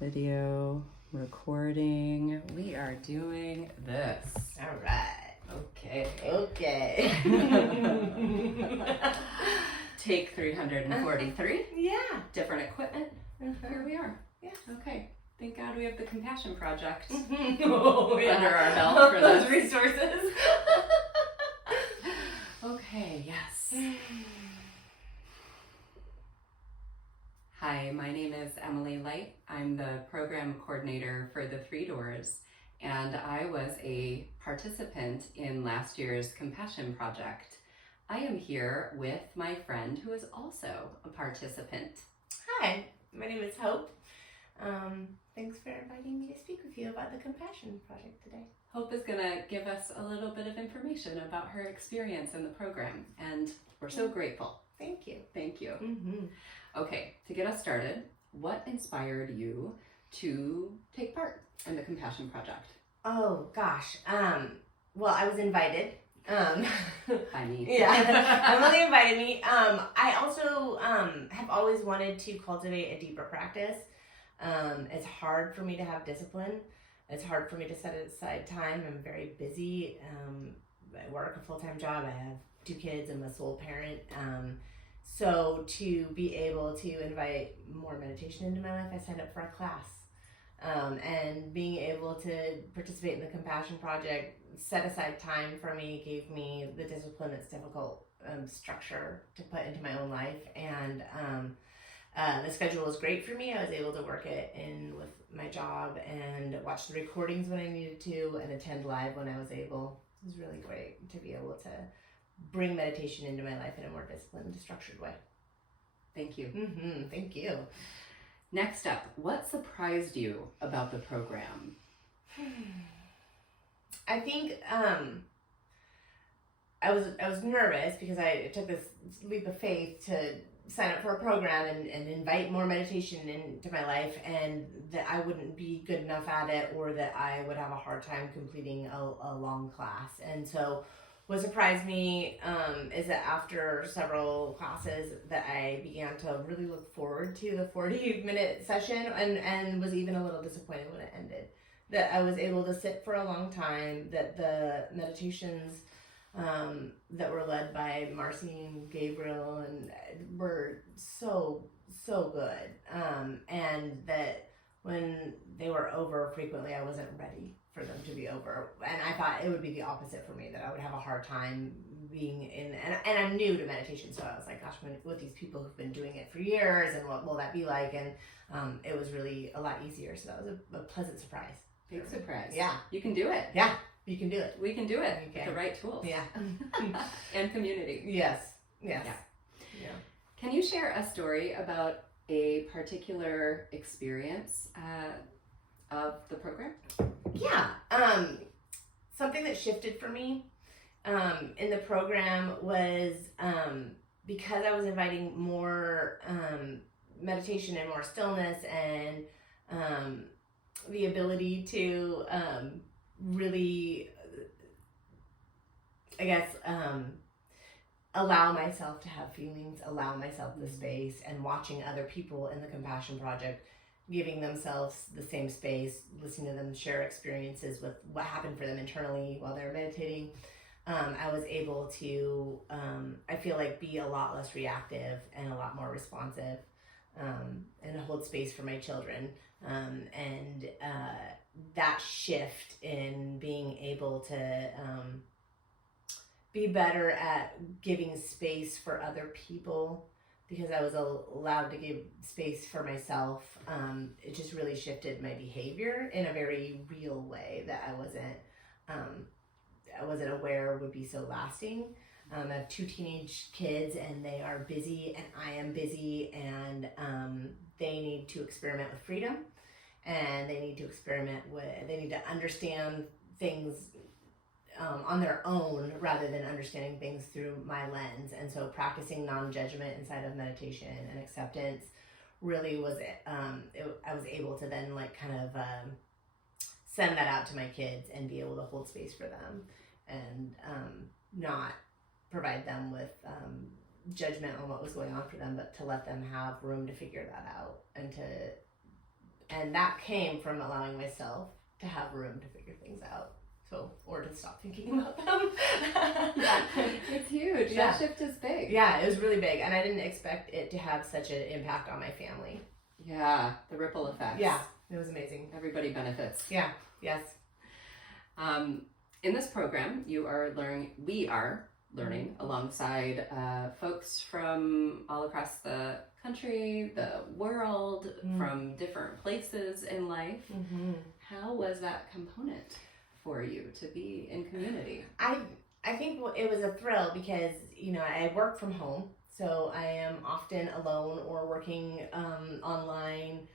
Video recording. We are doing this. All right. Okay. Take 343. Yeah. Different equipment. Here we are. Yeah. Okay. Thank God we have the Compassion Project Oh, yeah. under our belt for those this. resources. Okay, yes. Hi, my name is Emily Light. I'm the program coordinator for the Three Doors, and I was a participant in last year's Compassion Project. I am here with my friend who is also a participant. Hi, my name is Hope. Thanks for inviting me to speak with you about the Compassion Project today. Hope is going to give us a little bit of information about her experience in the program, and we're so grateful. Thank you. Thank you. Mm-hmm. Okay, to get us started, what inspired you to take part in the Compassion Project? Oh, gosh. Well, I was invited. By me. Yeah, Emily invited me. I also have always wanted to cultivate a deeper practice. It's hard for me to have discipline. It's hard for me to set aside time. I'm very busy. I work a full-time job. I have 2 kids. I'm a sole parent. So to be able to invite more meditation into my life, I signed up for a class. And being able to participate in the Compassion Project, set aside time for me, gave me the discipline that's difficult, structure to put into my own life. And the schedule was great for me. I was able to work it in with my job and watch the recordings when I needed to and attend live when I was able. It was really great to be able to bring meditation into my life in a more disciplined, structured way. Thank you. Mm-hmm. Thank you. Next up, what surprised you about the program? I think I was nervous because I took this leap of faith to sign up for a program and invite more meditation into my life, and that I wouldn't be good enough at it, or that I would have a hard time completing a long class. And so what surprised me is that after several classes that I began to really look forward to the 40-minute session, and was even a little disappointed when it ended. That I was able to sit for a long time, that the meditations that were led by Marcy and Gabriel and were so good, and that when they were over frequently, I wasn't ready for them to be over, and I thought it would be the opposite for me, that I would have a hard time being in, and I'm new to meditation, so I was like, gosh, with these people who've been doing it for years, and what will that be like? And it was really a lot easier, so that was a pleasant surprise. Big surprise. Yeah. You can do it. Yeah, you can do it. We can do it Okay. with the right tools. Yeah. And community. Yes. Yeah. Can you share a story about a particular experience of the program? Yeah. Something that shifted for me in the program was because I was inviting more meditation and more stillness, and the ability to really, I guess, allow myself to have feelings, allow myself the space, and watching other people in the Compassion Project giving themselves the same space, listening to them share experiences with what happened for them internally while they were meditating. I was able to, I feel like, be a lot less reactive and a lot more responsive, and hold space for my children. And that shift in being able to be better at giving space for other people, because I was allowed to give space for myself, it just really shifted my behavior in a very real way that I wasn't aware would be so lasting. I have 2 teenage kids, and they are busy, and I am busy, and they need to experiment with freedom, and they need to understand things on their own rather than understanding things through my lens. And so practicing non-judgment inside of meditation and acceptance really was, I was able to then send that out to my kids and be able to hold space for them, and not provide them with judgment on what was going on for them, but to let them have room to figure that out and to And that came from allowing myself to have room to figure things out. So, or to stop thinking about them. It's huge. Yeah. That shift is big. Yeah, it was really big. And I didn't expect it to have such an impact on my family. Yeah, the ripple effects. Yeah, it was amazing. Everybody benefits. Yeah, yes. In this program, we are learning alongside folks from all across the country, the world, from different places in life. Mm-hmm. How was that component for you to be in community? I think it was a thrill because, I work from home, so I am often alone or working online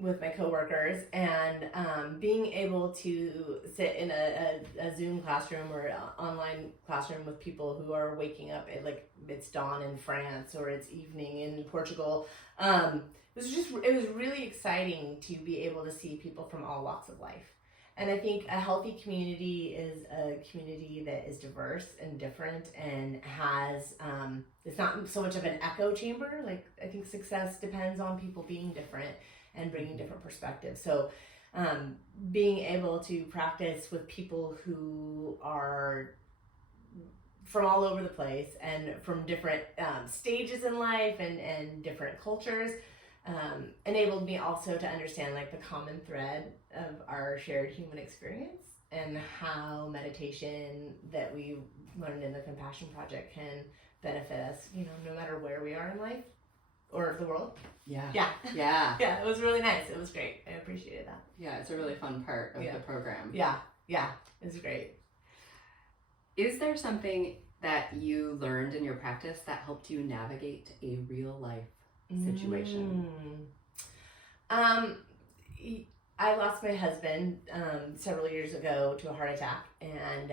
with my coworkers, and being able to sit in a Zoom classroom or an online classroom with people who are waking up at it's dawn in France or it's evening in Portugal. It was really exciting to be able to see people from all walks of life. And I think a healthy community is a community that is diverse and different and has, it's not so much of an echo chamber. I think success depends on people being different and bringing different perspectives. So being able to practice with people who are from all over the place and from different stages in life and different cultures, enabled me also to understand the common thread of our shared human experience and how meditation that we learned in the Compassion Project can benefit us, no matter where we are in life or the world. Yeah. Yeah, it was really nice. It was great. I appreciated that. Yeah, it's a really fun part of the program. Yeah, it was great. Is there something that you learned in your practice that helped you navigate a real life situation? I lost my husband several years ago to a heart attack, and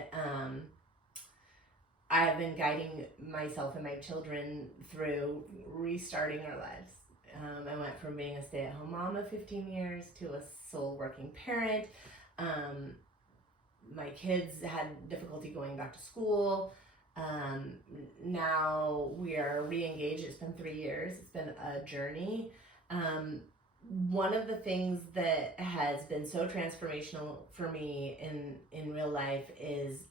I have been guiding myself and my children through restarting our lives. I went from being a stay-at-home mom of 15 years to a sole working parent. My kids had difficulty going back to school. Now we are re-engaged. It's been 3 years. It's been a journey. One of the things that has been so transformational for me in real life is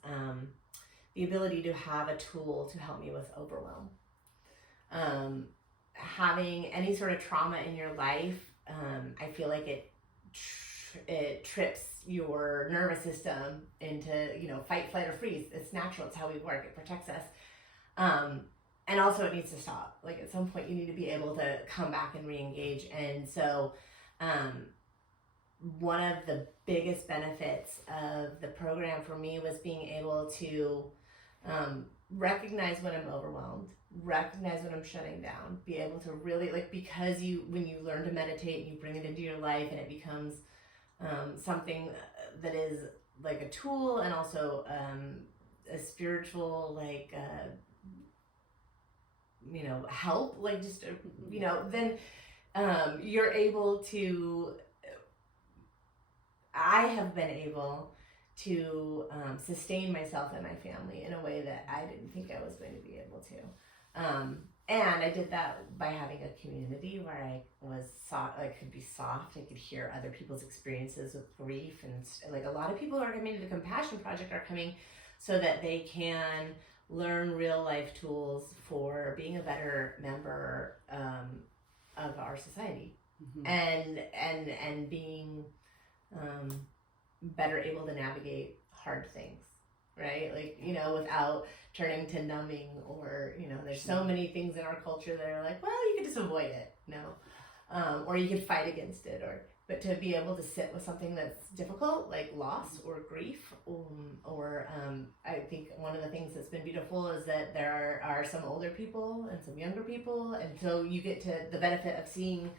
the ability to have a tool to help me with overwhelm. Having any sort of trauma in your life, I feel like it trips your nervous system into, fight, flight, or freeze. It's natural. It's how we work. It protects us. And also it needs to stop. At some point you need to be able to come back and re-engage. And so, one of the biggest benefits of the program for me was being able to, recognize when I'm overwhelmed, recognize when I'm shutting down, be able to really, because when you learn to meditate and you bring it into your life and it becomes, something that is a tool and also, a spiritual, help, then you're able to, I have been able to sustain myself and my family in a way that I didn't think I was going to be able to. And I did that by having a community where I was soft, I could be soft, I could hear other people's experiences with grief, and a lot of people who are coming to the Compassion Project are coming so that they can learn real life tools for being a better member of our society, and being better able to navigate hard things, right? Without turning to numbing or, there's so many things in our culture that are you could just avoid it, or you could fight against it, but to be able to sit with something that's difficult, like loss or grief, or I think one of the things that's been beautiful is that there are some older people and some younger people, and so you get to the benefit of seeing,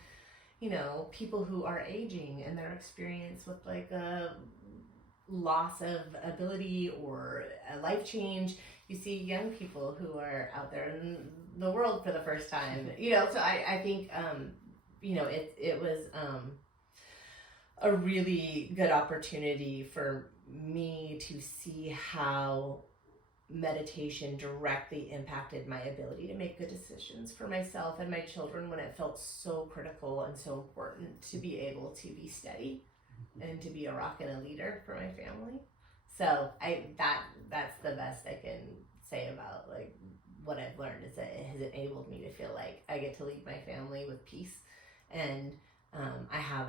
people who are aging and their experience with a loss of ability or a life change. You see young people who are out there in the world for the first time, so I think, it was a really good opportunity for me to see how meditation directly impacted my ability to make good decisions for myself and my children when it felt so critical and so important to be able to be steady and to be a rock and a leader for my family. So that's the best I can say about like what I've learned, is that it has enabled me to feel like I get to lead my family with peace, and I have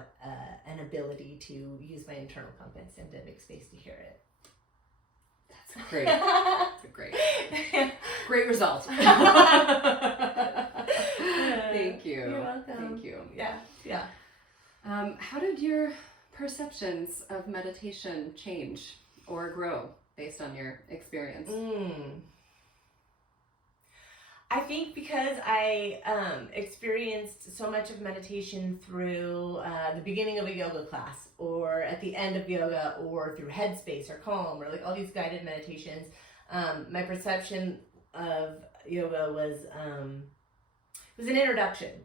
an ability to use my internal compass and to make space to hear it. That's great. That's a great result. Thank you. You're welcome. Thank you. Yeah. How did your perceptions of meditation change or grow based on your experience? I think because I experienced so much of meditation through the beginning of a yoga class, or at the end of yoga, or through Headspace or Calm, or like all these guided meditations, my perception of yoga was an introduction.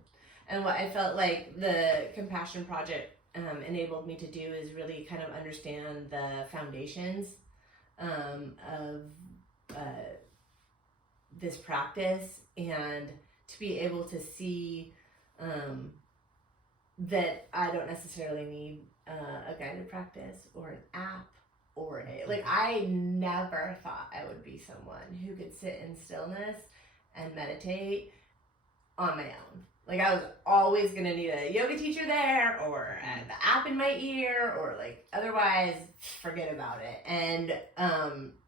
And what I felt like the Compassion Project enabled me to do is really kind of understand the foundations of this practice, and to be able to see that I don't necessarily need a guided practice or an app or I never thought I would be someone who could sit in stillness and meditate on my own. Like, I was always gonna need a yoga teacher there, or the app in my ear, or like otherwise forget about it. And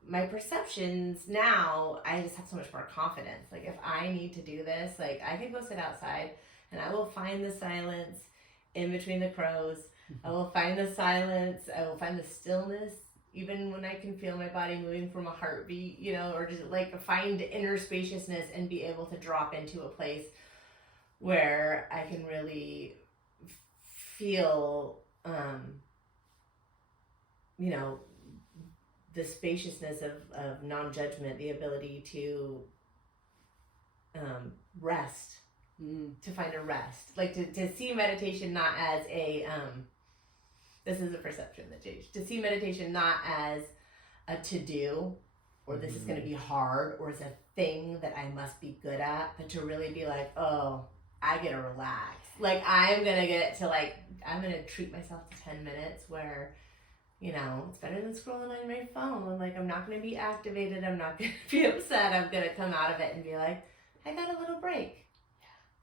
my perceptions now, I just have so much more confidence. Like, if I need to do this, like, I can go sit outside and I will find the silence in between the crows. I will find the silence. I will find the stillness, even when I can feel my body moving from a heartbeat, or just like find inner spaciousness and be able to drop into a place where I can really feel, the spaciousness of non-judgment, the ability to rest, to find a rest. Like to see meditation not as a, this is a perception that changed, to see meditation not as a to-do, or this is going to be hard, or it's a thing that I must be good at, but to really be like, oh, I get to relax. Like, I'm going to treat myself to 10 minutes where, it's better than scrolling on my phone. Like, I'm not going to be activated. I'm not going to be upset. I'm going to come out of it and be like, I got a little break.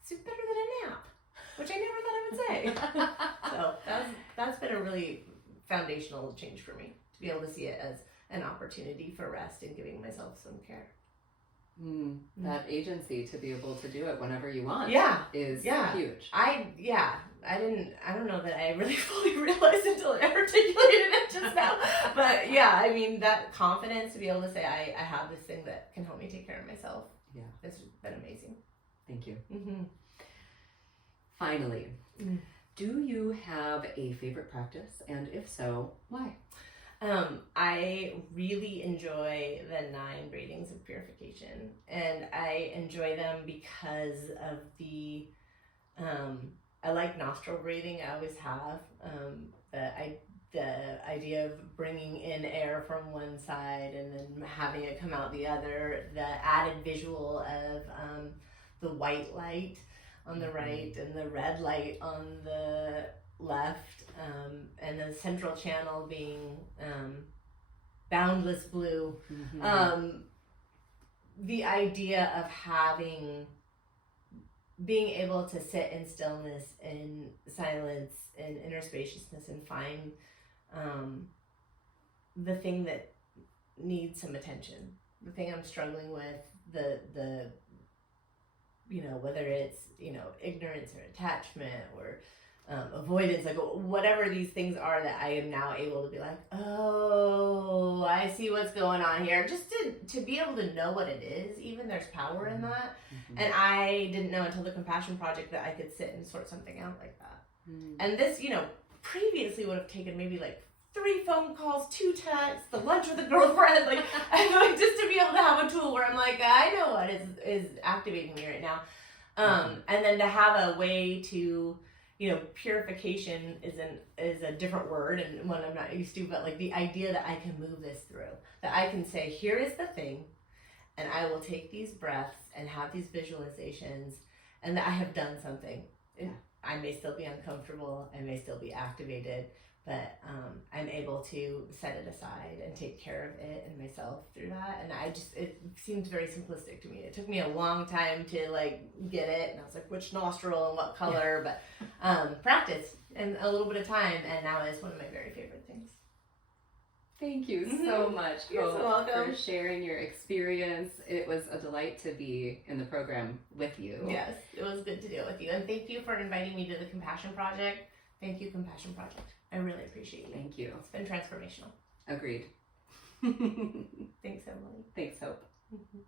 It's better than a nap, which I never thought I would say. So that's been a really foundational change for me, to be able to see it as an opportunity for rest and giving myself some care. That agency to be able to do it whenever you want is huge. I don't know that I really fully realized until I articulated it just now. But yeah, I mean, that confidence to be able to say I have this thing that can help me take care of myself. Yeah. It's been amazing. Thank you. Finally, do you have a favorite practice? And if so, why? I really enjoy the 9 Breathings of Purification, and I enjoy them because of the, I like nostril breathing. I always have. The idea of bringing in air from one side and then having it come out the other, the added visual of the white light on the right and the red light on the left, and the central channel being boundless blue. The idea of being able to sit in stillness and silence and inner spaciousness and find the thing that needs some attention, the thing I'm struggling with, the whether it's ignorance or attachment or avoidance, like whatever these things are, that I am now able to be like, oh, I see what's going on here. Just to be able to know what it is, even there's power in that. And I didn't know until the Compassion Project that I could sit and sort something out like that. And this, previously would have taken maybe like 3 phone calls, 2 texts, the lunch with a girlfriend, like just to be able to have a tool where I'm like, I know what is activating me right now. And then to have a way to, purification is a different word and one I'm not used to, but like the idea that I can move this through, that I can say, here is the thing, and I will take these breaths and have these visualizations, and that I have done something. I may still be uncomfortable, I may still be activated, but I'm able to set it aside and take care of it and myself through that. And it seems very simplistic to me. It took me a long time to like get it, and I was like, which nostril and what color, but practice and a little bit of time, and now it's one of my very favorite things. Thank you so much, You're so welcome. for sharing your experience. It was a delight to be in the program with you. Yes, it was good to deal with you. And thank you for inviting me to the Compassion Project. Thank you, Compassion Project. I really appreciate you. Thank you. It's been transformational. Agreed. Thanks, Emily. Thanks, Hope. Mm-hmm.